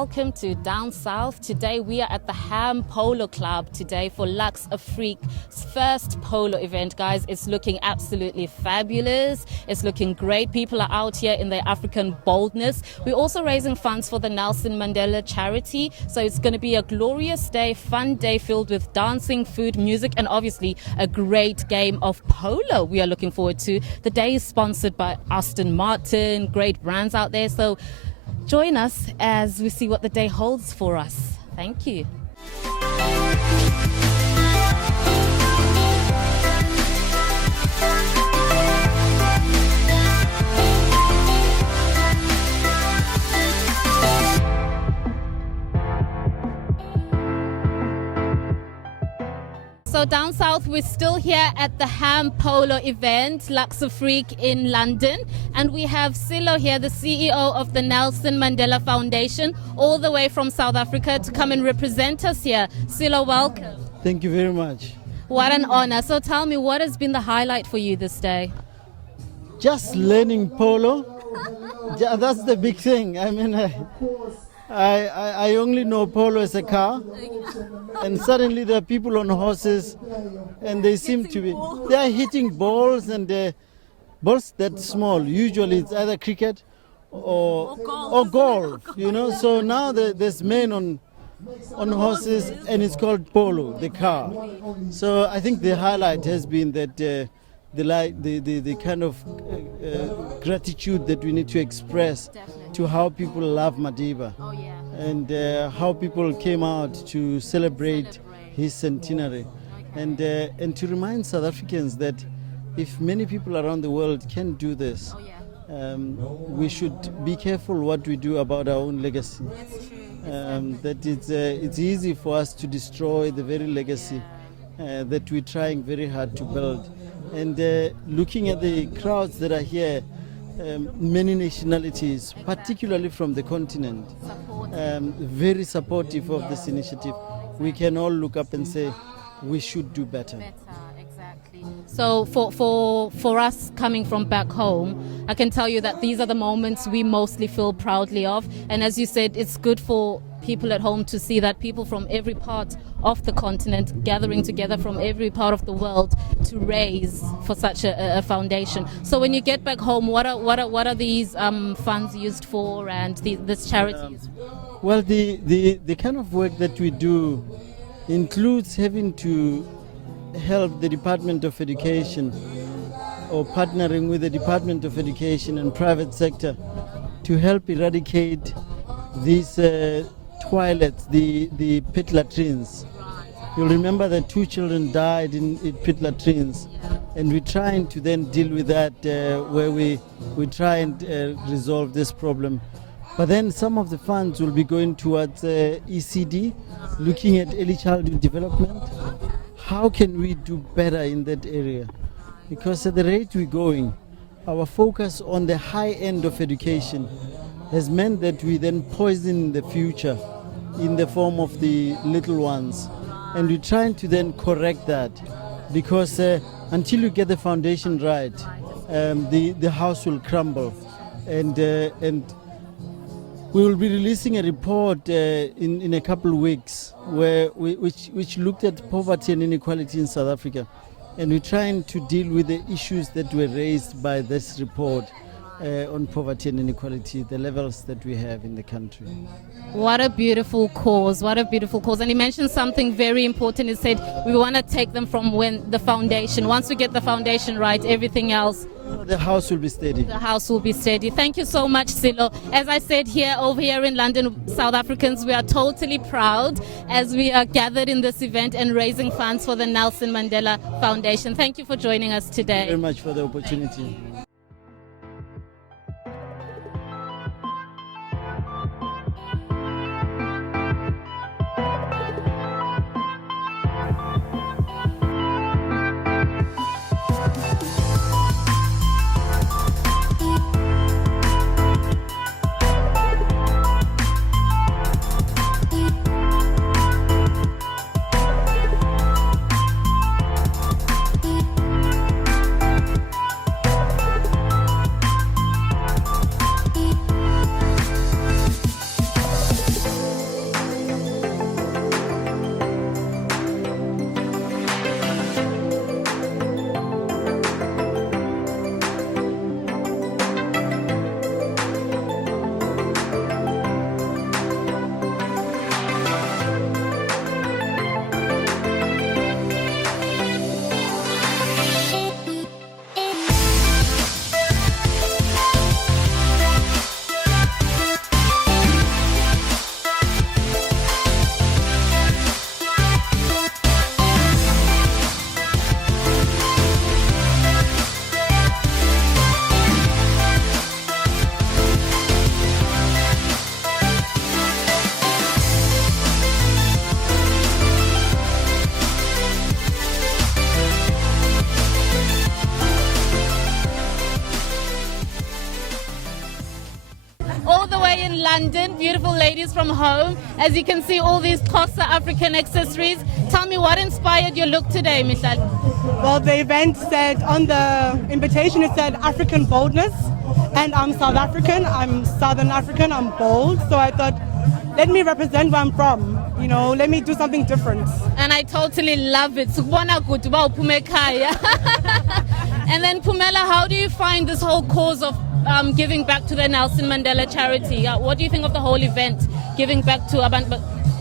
welcome to Down South. Today we are at the Ham Polo Club today for Lux Afrique's first polo event. Guys, it's looking absolutely fabulous. It's looking great. People are out here in their African boldness. We're also raising funds for the Nelson Mandela charity. So it's going to be a glorious day, fun day filled with dancing, food, music, and obviously a great game of polo we are looking forward to. The day is sponsored by Aston Martin, great brands out there. So join us as we see what the day holds for us. Thank you. So down south, we're still here at the Ham Polo event, Lux Afrique in London. And we have Silo here, the CEO of the Nelson Mandela Foundation, all the way from South Africa to come and represent us here. Silo, welcome. Thank you very much. What an honor. So tell me, what has been the highlight for you this day? Just learning polo. That's the big thing. I mean, I only know polo as a car, and suddenly there are people on horses, and they seem to be, they are hitting balls, and balls that small. Usually it's either cricket or golf, you know. So now there's men on horses, and it's called polo, the car. So I think the highlight has been that the kind of gratitude that we need to express to how people love Madiba, and how people came out to celebrate his centenary, and to remind South Africans that if many people around the world can do this, we should be careful what we do about our own legacy. That it's easy for us to destroy the very legacy that we're trying very hard to build. And looking at the crowds that are here, many nationalities, particularly from the continent, very supportive of this initiative. We can all look up and say, we should do better. Exactly. So for us coming from back home, I can tell you that these are the moments we mostly feel proudly of. And as you said, it's good for people at home to see that people from every part of the continent gathering together from every part of the world to raise for such a foundation. So when you get back home, what are these funds used for, and this charity? Well, the kind of work that we do includes having to help the Department of Education, or partnering with the Department of Education and private sector to help eradicate these toilets, the pit latrines. You'll remember that 2 children died in pit latrines, and we're trying to then deal with that, where we try and resolve this problem. But then some of the funds will be going towards ECD, looking at early childhood development. How can we do better in that area? Because at the rate we're going, our focus on the high end of education has meant that we then poison the future in the form of the little ones. And we're trying to then correct that, because until you get the foundation right, the house will crumble. And we will be releasing a report in a couple of weeks which looked at poverty and inequality in South Africa. And we're trying to deal with the issues that were raised by this report on poverty and inequality, the levels that we have in the country. What a beautiful cause, what a beautiful cause. And he mentioned something very important. He said we want to take them from the foundation. Once we get the foundation right, everything else, the house will be steady. The house will be steady. Thank you so much, Silo. As I said, over here in London, South Africans, we are totally proud as we are gathered in this event and raising funds for the Nelson Mandela Foundation. Thank you for joining us today. Thank you very much for the opportunity. London, beautiful ladies from home. As you can see, all these Xhosa African accessories. Tell me what inspired your look today, Mihlali? Well, the event said, on the invitation, it said African boldness. And I'm South African, I'm Southern African, I'm bold. So I thought, let me represent where I'm from. You know, let me do something different. And I totally love it. And then Pumela, how do you find this whole cause of giving back to the Nelson Mandela charity? What do you think of the whole event, giving back to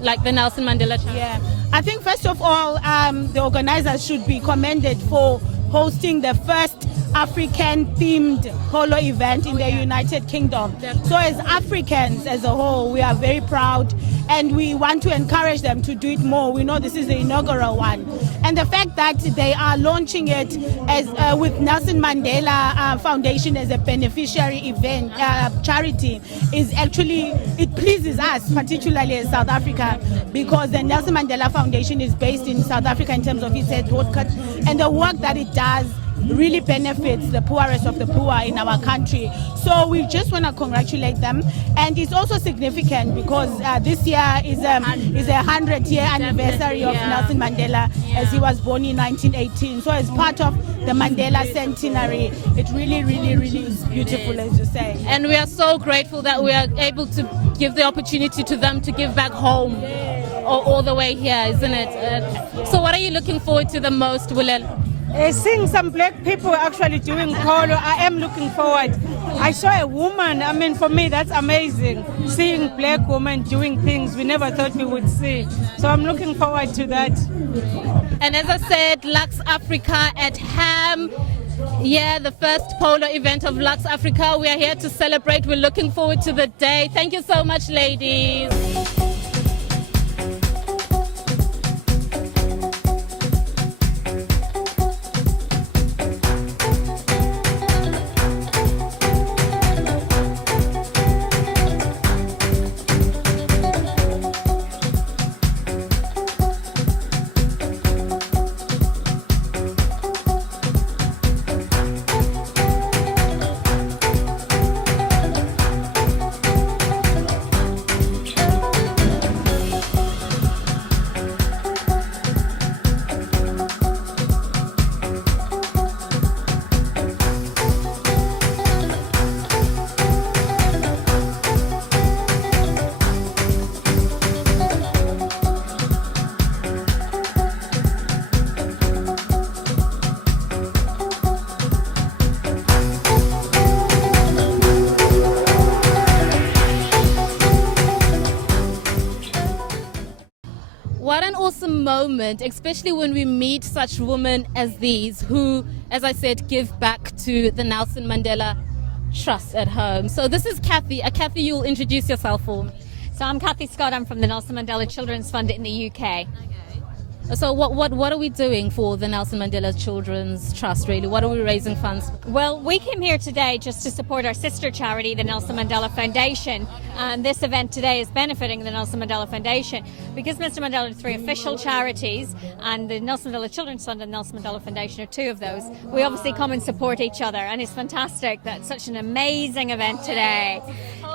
like the Nelson Mandela charity? Yeah, I think first of all, the organizers should be commended for hosting the first African-themed polo event in the United Kingdom. So as Africans as a whole, we are very proud and we want to encourage them to do it more. We know this is the inaugural one. And the fact that they are launching it as with Nelson Mandela Foundation as a beneficiary event, charity, is actually, it pleases us, particularly as South Africa, because the Nelson Mandela Foundation is based in South Africa in terms of its headquarters, and the work that it does really benefits the poorest of the poor in our country. So we just want to congratulate them, and it's also significant because this year is a 100-year anniversary of Nelson Mandela, as he was born in 1918. So as part of the Mandela centenary, it really, really, really is beautiful, as you say. And we are so grateful that we are able to give the opportunity to them to give back home all the way here, isn't it? So what are you looking forward to the most, Willel? Seeing some black people actually doing polo, I am looking forward. I saw a woman, I mean, for me, that's amazing. Seeing black women doing things we never thought we would see. So I'm looking forward to that. And as I said, Lux Africa at Ham. Yeah, the first polo event of Lux Africa. We are here to celebrate. We're looking forward to the day. Thank you so much, ladies. What an awesome moment, especially when we meet such women as these who, as I said, give back to the Nelson Mandela Trust at home. So this is Kathy. Kathy, you'll introduce yourself for me. So I'm Kathy Scott. I'm from the Nelson Mandela Children's Fund in the UK. So what are we doing for the Nelson Mandela Children's Trust, really? What are we raising funds for? Well, we came here today just to support our sister charity, the Nelson Mandela Foundation. And this event today is benefiting the Nelson Mandela Foundation. Because Mr. Mandela are three official charities, and the Nelson Mandela Children's Fund and Nelson Mandela Foundation are two of those, we obviously come and support each other. And it's fantastic that such an amazing event today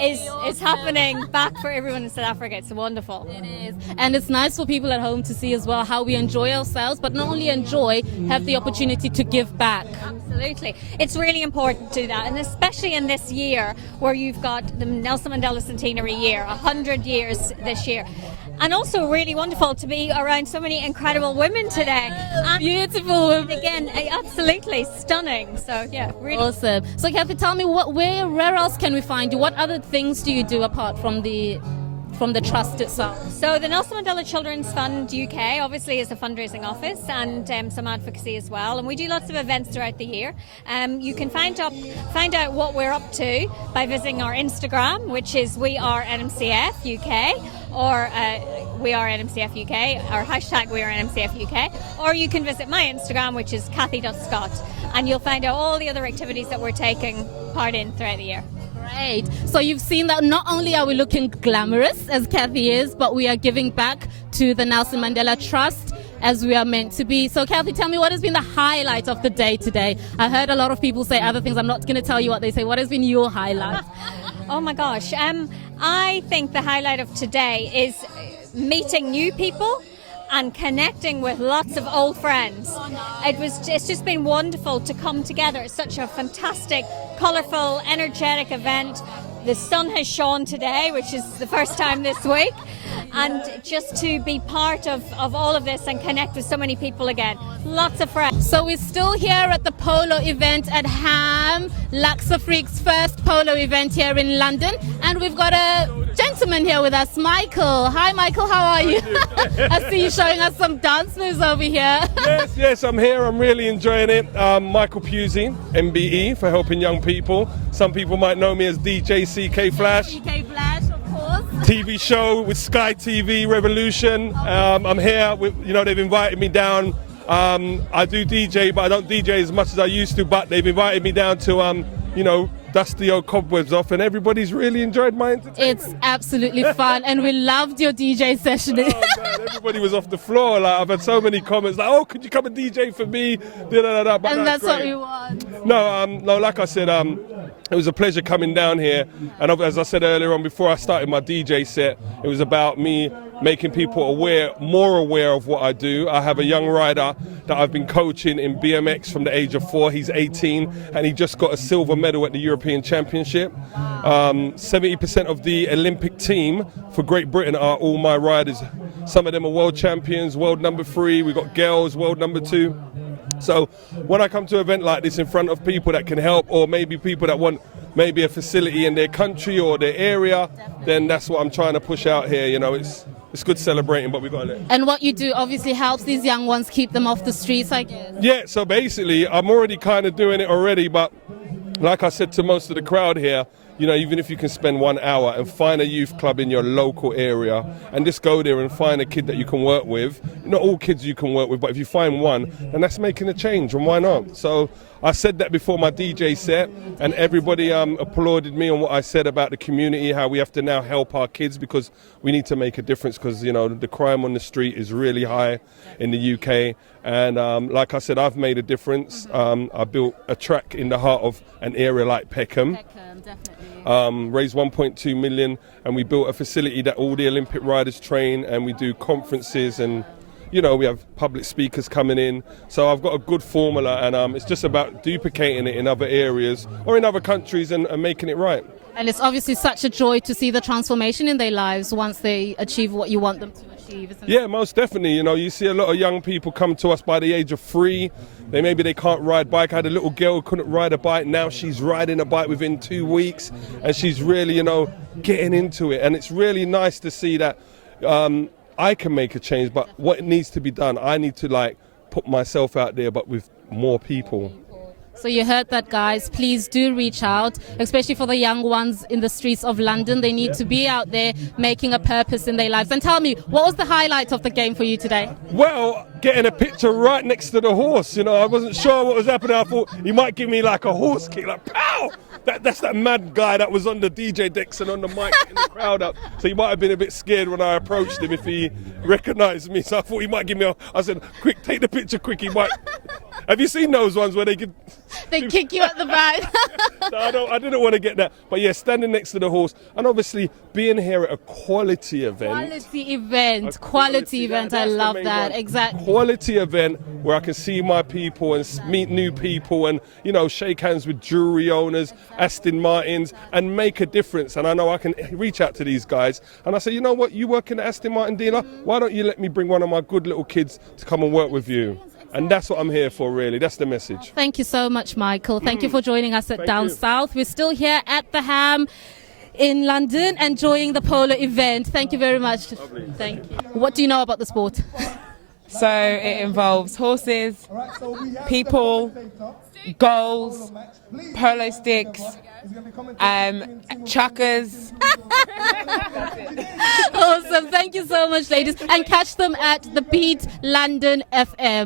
is happening back for everyone in South Africa. It's wonderful. It is. And it's nice for people at home to see as well how we enjoy ourselves, but not only enjoy, have the opportunity to give back. Absolutely. It's really important to do that, and especially in this year where you've got the Nelson Mandela centenary year, 100 years this year. And also really wonderful to be around so many incredible women today. And beautiful women. Again, absolutely stunning. So yeah, really awesome. So Kathy, tell me where else can we find you? What other things do you do apart from the trust itself? So the Nelson Mandela Children's Fund UK obviously is a fundraising office and some advocacy as well, and we do lots of events throughout the year. You can find out what we're up to by visiting our Instagram, which is We Are NMCF UK, or We Are NMCF UK, or hashtag We Are NMCF UK, or you can visit my Instagram, which is Kathy.Scott, and you'll find out all the other activities that we're taking part in throughout the year. Great. So you've seen that not only are we looking glamorous, as Kathy is, but we are giving back to the Nelson Mandela Trust as we are meant to be. So Kathy, tell me, what has been the highlight of the day today? I heard a lot of people say other things. I'm not going to tell you what they say. What has been your highlight? Oh my gosh. I think the highlight of today is meeting new people and connecting with lots of old friends. It's just been wonderful to come together. It's such a fantastic, colourful, energetic event. The sun has shone today, which is the first time this week, and just to be part of all of this and connect with so many people again. Lots of friends. So we're still here at the polo event at Ham, Lux Afrique's first polo event here in London, and we've got a gentleman here with us, Michael. Hi Michael, how are you? I see you showing us some dance moves over here. Yes, I'm here. I'm really enjoying it. Michael Pusey, MBE, for helping young people. Some people might know me as DJ CK Flash. CK Flash, of course. TV show with Sky TV, Revolution. I'm here. They've invited me down. I do DJ, but I don't DJ as much as I used to. But they've invited me down to, dust the old cobwebs off, and everybody's really enjoyed my entertainment. It's absolutely fun, and we loved your DJ session. Oh, man, everybody was off the floor. Like, I've had so many comments like, "Oh, could you come and DJ for me?" But and that's what great. we want. No, like I said, it was a pleasure coming down here. And as I said earlier on, before I started my DJ set, it was about me making people more aware of what I do. I have a young rider that I've been coaching in BMX from the age of 4. He's 18, and he just got a silver medal at the European Championship. 70% of the Olympic team for Great Britain are all my riders. Some of them are world champions, world number 3. We've got girls, world number 2. So when I come to an event like this in front of people that can help, or maybe people that want maybe a facility in their country or their area, then that's what I'm trying to push out here. It's good celebrating, but we got to let. And what you do obviously helps these young ones, keep them off the streets, I guess. Yeah, so basically I'm already kind of doing it already, but like I said to most of the crowd here, even if you can spend 1 hour and find a youth club in your local area and just go there and find a kid that you can work with. Not all kids you can work with, but if you find one, then that's making a change, and why not? So I said that before my DJ set, and everybody applauded me on what I said about the community, how we have to now help our kids because we need to make a difference because, the crime on the street is really high in the UK. And like I said, I've made a difference. I built a track in the heart of an area like Peckham. Definitely. Raised 1.2 million, and we built a facility that all the Olympic riders train, and we do conferences, and we have public speakers coming in. So I've got a good formula, and it's just about duplicating it in other areas or in other countries and making it right. And it's obviously such a joy to see the transformation in their lives once they achieve what you want them to achieve. Isn't Yeah, most definitely. You see a lot of young people come to us by the age of 3. Maybe they can't ride bike. I had a little girl who couldn't ride a bike. Now she's riding a bike within 2 weeks, and she's really, getting into it. And it's really nice to see that I can make a change, but what needs to be done, I need to put myself out there, but with more people. So you heard that, guys. Please do reach out, especially for the young ones in the streets of London. They need to be out there making a purpose in their lives. And tell me, what was the highlight of the game for you today? Well, getting a picture right next to the horse. I wasn't sure what was happening. I thought he might give me a horse kick, pow! That's that mad guy that was on the DJ decks and on the mic in the crowd up. So he might have been a bit scared when I approached him if he recognised me. So I thought he might give me I said, quick, take the picture quick. He might. Have you seen those ones where they could... They kick you at the back. No, I didn't want to get that. But yeah, standing next to the horse and obviously being here at a quality event. Quality event. I love that. One. Exactly. Quality event where I can see my people and meet new people and, shake hands with jewelry owners, Aston Martins, and make a difference. And I know I can reach out to these guys and I say, you know what, you work in an Aston Martin dealer? Why don't you let me bring one of my good little kids to come and work with you? And that's what I'm here for, really. That's the message. Thank you so much, Michael. Thank you for joining us at Down South. We're still here at the Ham in London, enjoying the polo event. Thank you very much. Lovely. Thank you. What do you know about the sport? So it involves horses, people, goals, polo sticks, chuckers. Awesome. Thank you so much, ladies. And catch them at the Beat London FM.